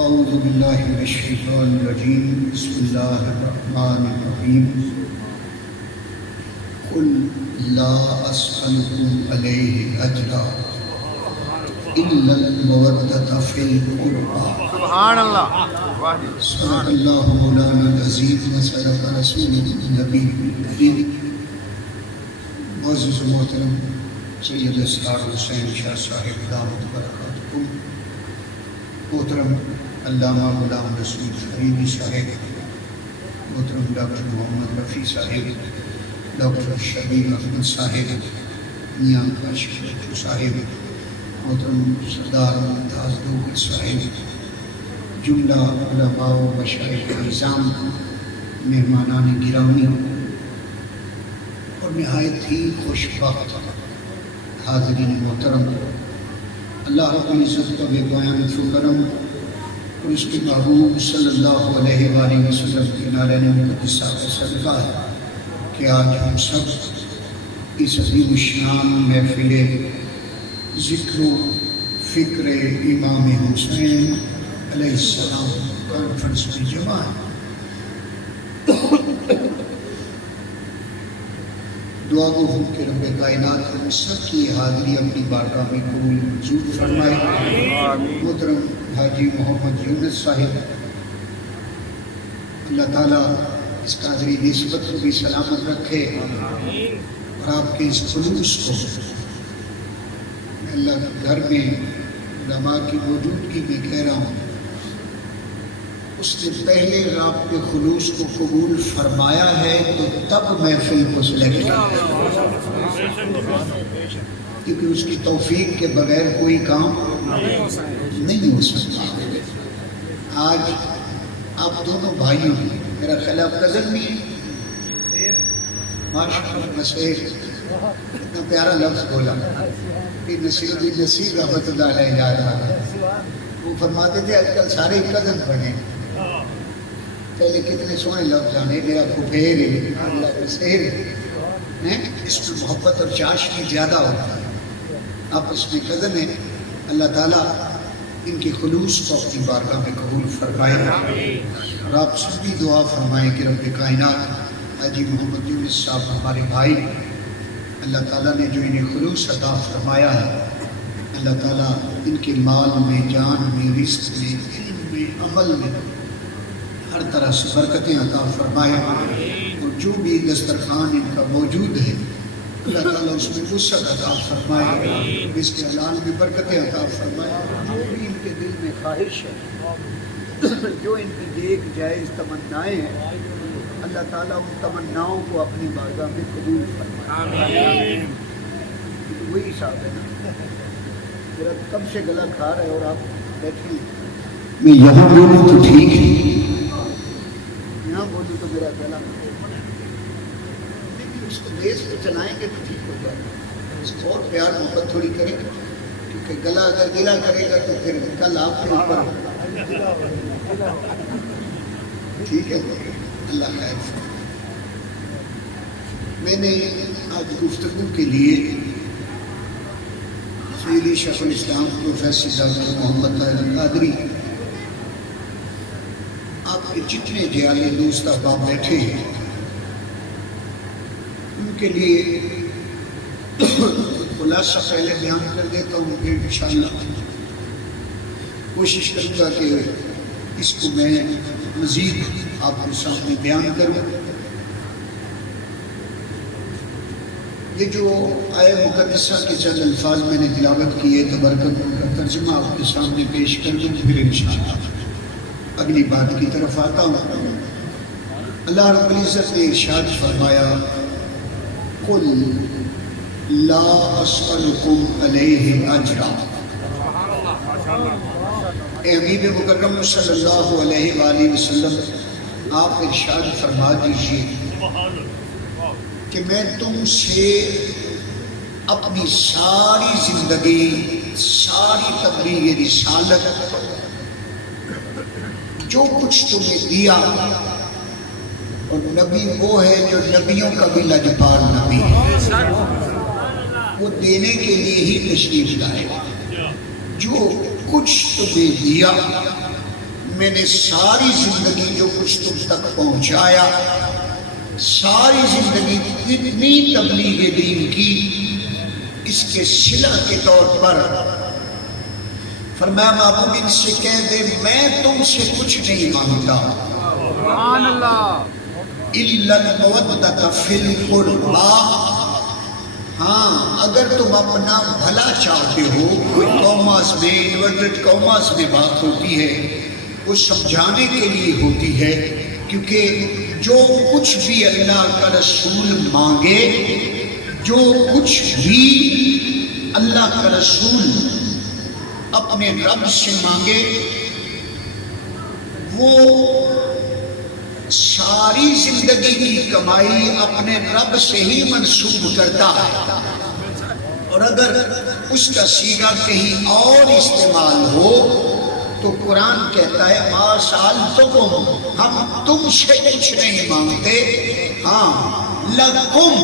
اعوذ باللہ من الشیطان الرجیم بسم اللہ الرحمن الرحیم قل لا اسألکم علیہ اجرا الا المودۃ فی القربی سبحان اللہ صدق اللہ مولانا العظیم و صدق رسول النبی الکریم۔ معزز و محترم سید اسرار حسین شاہ صاحب دامت برکاتکم، محترم علامہ غلام رسول فریدی صاحب، محترم ڈاکٹر محمد رفیع صاحب، ڈاکٹر شبیر احمد صاحب، میاں کاشف بچو صاحب، محترم سردار ممتاز دوگل صاحب، جملہ علماء و مشائخ نظام، مہمانان گرامی اور نہایت ہی خوش بخت حاضرین محترم، اللہ رب العزت کا بے پایان کرم اور اس کے محبوب صلی اللہ علیہ وآلہ وسلم کے نالین مقدسہ کا صدقہ ہے کہ آج ہم سب اس عظیم الشان محفل ذکر و فکر امام حسین علیہ السلام کانفرنس میں جمع ہے۔ دعا گو ہوں کہ رب کائنات ہم سب کی حاضری اپنی بارگاہ میں قبول منظور فرمائے۔ محترم حاجی محمد یونس صاحب، اللہ تعالیٰ اس قادری نسبت کو بھی سلامت رکھے اور آپ کے اس خلوص کو، میں اللہ کے گھر میں علماء کی موجودگی میں کہہ رہا ہوں، اس نے پہلے آپ کے خلوص کو قبول فرمایا ہے تو تب محفل کو سلیکٹ کیا، کیونکہ اس کی توفیق کے بغیر کوئی کام نہیں ہو سکتا۔ آج آپ دونوں بھائیوں، میرا خیال آپ کزن بھی ہیں، ماشاءاللہ نصیر، اتنا پیارا لفظ بولا کہ نصیر الدین نصیر رحمۃ اللہ علیہ جا رہا ہے، وہ فرماتے تھے آج کل سارے کزن بنے، پہلے کتنے سونے لفظ آنے، میرا پھپھیر ہے، میرا نصیر ہے، اس میں محبت اور چاشنی زیادہ ہوتا ہے، آپس میں کزن ہیں۔ اللہ تعالیٰ ان کے خلوص کو اپنی بارگاہ میں قبول فرمائے اور آپ سب بھی دعا فرمائیں کہ رب کائنات حاجی محمد یونس صاحب ہمارے بھائی، اللہ تعالیٰ نے جو انہیں خلوص عطا فرمایا ہے، اللہ تعالیٰ ان کے مال میں، جان میں، رزق میں، علم میں، عمل میں ہر طرح سے برکتیں عطا فرمائے اور جو بھی دسترخوان ان کا موجود ہے اللہ تعالیٰ اس میں وسعت عطا فرمائے، اس کے حلال میں برکتیں عطا فرمائے، جو بھی ان کے دل میں خواہش ہے، جو ان کی نیک جائز تمنائیں ہیں، اللہ تعالیٰ ان تمناؤں کو اپنی بارگاہ میں قبول فرمائے۔ وہی صاحب ہے نا، میرا کب سے گلا کھا رہا ہے اور آپ بیٹھے ہیں، میں یہاں بولوں تو ٹھیک ہے، یہاں بولوں تو میرا گلا اس کو بیس پہ چلائیں گے تو ٹھیک ہو جائے گا، اس کو اور پیار محبت تھوڑی کریں گے، کیونکہ گلا اگر گلا کرے گا تو پھر کل آپ کے اوپر ٹھیک ہے۔ اللہ خیر۔ میں نے آج گفتگو کے لیے سیدی شیخ الاسلام پروفیسر ڈاکٹر محمد طاہر قادری، آپ کے جتنے جیالے دوست احباب بیٹھے ہیں ان کے لیے خلاصہ پہلے بیان کر دیتا ہوں، پھر انشاءاللہ کوشش کروں گا کہ اس کو میں مزید آپ کے سامنے بیان کروں۔ یہ جو آیہ مقدسہ کے چند الفاظ میں نے تلاوت کیے تو برکت ان کا ترجمہ آپ کے سامنے پیش کر دوں، پھر انشاءاللہ اگلی بات کی طرف آتا ہوں۔ اللہ رب العزت نے ارشاد فرمایا، قل لا اسألکم علیہ اجرا، اے حبیب مکرم صلی اللہ علیہ وآلہ وسلم آپ ارشاد فرما دیجئے کہ میں تم سے اپنی ساری زندگی، ساری تبلیغ رسالت، جو کچھ تمہیں دیا، اور نبی وہ ہے جو نبیوں کا بھی لجپال نبی ہے، وہ دینے کے لیے ہی تشریف لائے، جو کچھ تمہیں دیا میں نے ساری زندگی جو کچھ تم تک پہنچایا، ساری زندگی اتنی تبلیغ دین کی، اس کے صلہ کے طور پر فرمایا محبوب ان سے کہہ دے میں تم سے کچھ نہیں مانگتا، سبحان اللہ، الا المودۃ فی القربى، ہاں اگر تم اپنا بھلا چاہتے ہو، کوئی کوماز میں انورٹڈ کوماز میں بات ہوتی ہے، وہ سمجھانے کے لیے ہوتی ہے، کیونکہ جو کچھ بھی اللہ کا رسول مانگے، جو کچھ بھی اللہ کا رسول اپنے رب سے مانگے، وہ ساری زندگی کی کمائی اپنے رب سے ہی منسوب کرتا ہے، اور اگر اس کا صیغہ کہیں اور استعمال ہو تو قرآن کہتا ہے ما سألتکم، ہم تم سے کچھ نہیں مانگتے، ہاں لکم،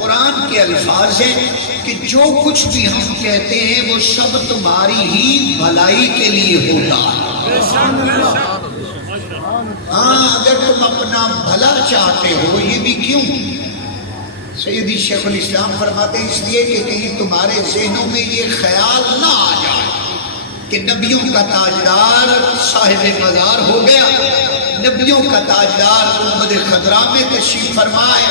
قرآن کے الفاظ ہیں کہ جو کچھ بھی ہم کہتے ہیں وہ سب تمہاری ہی بھلائی کے لیے ہوتا ہے، ہاں اگر تم اپنا بھلا چاہتے ہو، یہ بھی کیوں؟ سیدی شیخ الاسلام فرماتے ہیں اس لیے کہ کہیں تمہارے ذہنوں میں یہ خیال نہ آ جائے کہ نبیوں کا تاجدار صاحب مزار ہو گیا، نبیوں کا تاجدار گنبد خضرا میں تشریف فرما ہے،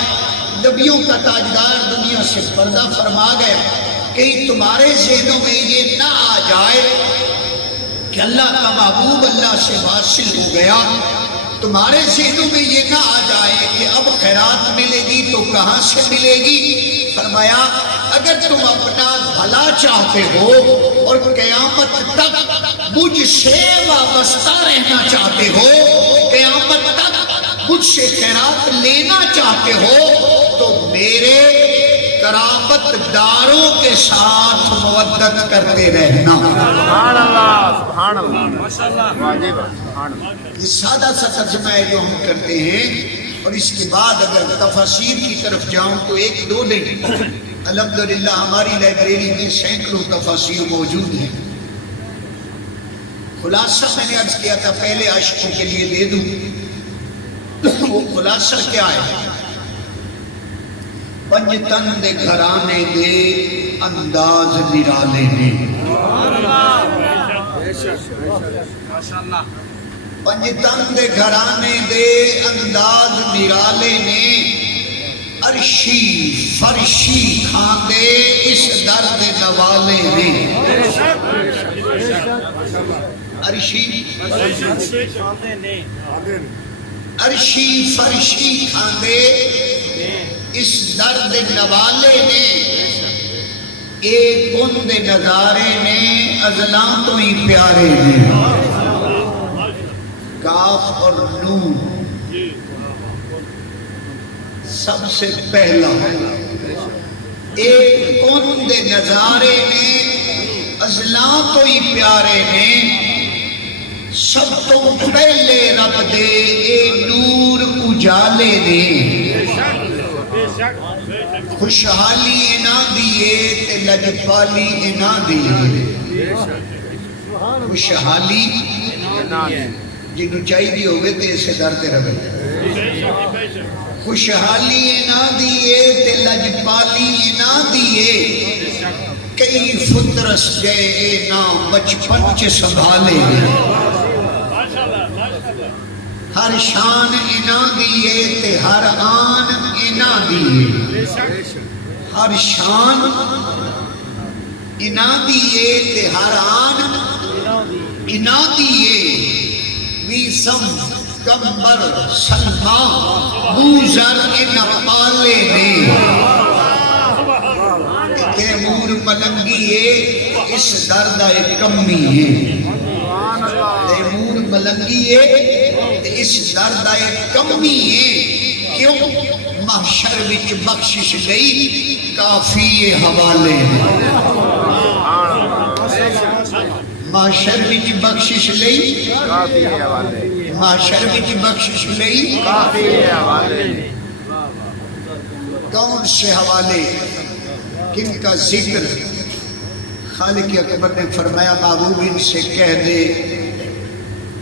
نبیوں کا تاجدار دنیا سے پردہ فرما گیا، کہیں تمہارے ذہنوں میں یہ نہ آ جائے کہ اللہ کا محبوب اللہ سے واصل ہو گیا، تمہارے ذہنوں میں یہ نہ آ جائے کہ اب خیرات ملے گی تو کہاں سے ملے گی۔ فرمایا اگر تم اپنا بھلا چاہتے ہو اور قیامت تک مجھ سے وابستہ رہنا چاہتے ہو، قیامت تک مجھ سے خیرات لینا چاہتے ہو، تو میرے قرابت داروں کے ساتھ مودت کرتے رہنا۔ سبحان اللہ، سبحان اللہ، ماشاءاللہ، واجب، سبحان اللہ۔ یہ سادہ سا ترجمہ ہے جو ہم کرتے ہیں، اور اس کے بعد اگر تفاسیر کی طرف جاؤں تو ایک دو نہیں، الحمدللہ ہماری لائبریری میں سینکڑوں تفاسیر موجود ہیں۔ خلاصہ میں نے عرض کیا تھا پہلے عاشقوں کے لیے دے دوں، وہ خلاصہ کیا ہے؟ پنجتن دے گھرانے دے انداز نرالے نے، پنجتن دے گھرانے دے انداز نرالے نے، عرشی فرشی کھاندے اس درد نوالے نے، عرشی فرشی کھاندے اس درد نوالے نے، ایک ان دے نظارے نے ازلاں تو ہی پیارے نے، کاف اور نون سب سے پہلا، ایک ان دے نظارے نے ازلاں تو ہی پیارے نے، سب تو پہلے رب دے اے نور اجالے نے، خوشحالی انہاں دیئے تے لجپالی انہاں دیئے، خوشحالی جنہوں چاہیے ہوئے تے اسے ڈرتے رہے، خوشحالی انہاں دیئے تے لجپالی انہاں دیئے، کئی فطرس گئے نا بچپن چے سنبھالے، ہر شان انہاں دیئے تے ہر آن انہاں دیئے، ہر شان انہاں دیئے تے ہر آن انہاں دیئے، ویسم کمبر سلما بوزر انہاں پالے نے، تیمور ملنگیے اس دردہ کمی ہے، تیمور ملنگیے اس دردہ کمی ہے، کیوں؟ محشر وچ بخشش گئی کافی حوالے، محشر وچ بخشش لئی کافی حوالے، محشر وچ بخشش لئی کافی حوالے، کون سے حوالے؟ کن کا ذکر؟ خالق اکبر نے فرمایا محبوب ان سے کہہ دے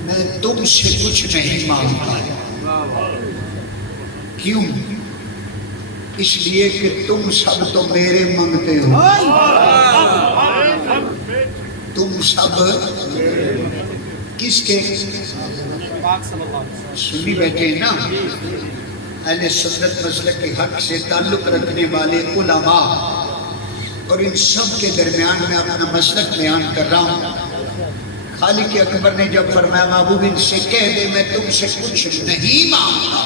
میں میں تم سے کچھ نہیں مانگتا. کیوں؟ اس لیے کہ تم سب تو میرے مانگتے ہو. تم سب کس کے؟ سنی بیٹھے ہیں نا. اہل سنت مسلک کے حق سے تعلق رکھنے والے علماء، اور ان سب کے درمیان میں اپنا مسلک بیان کر رہا ہوں. خالق اکبر نے جب فرمایا محبوب ان سے کہہ دے میں تم سے کچھ نہیں مانگتا،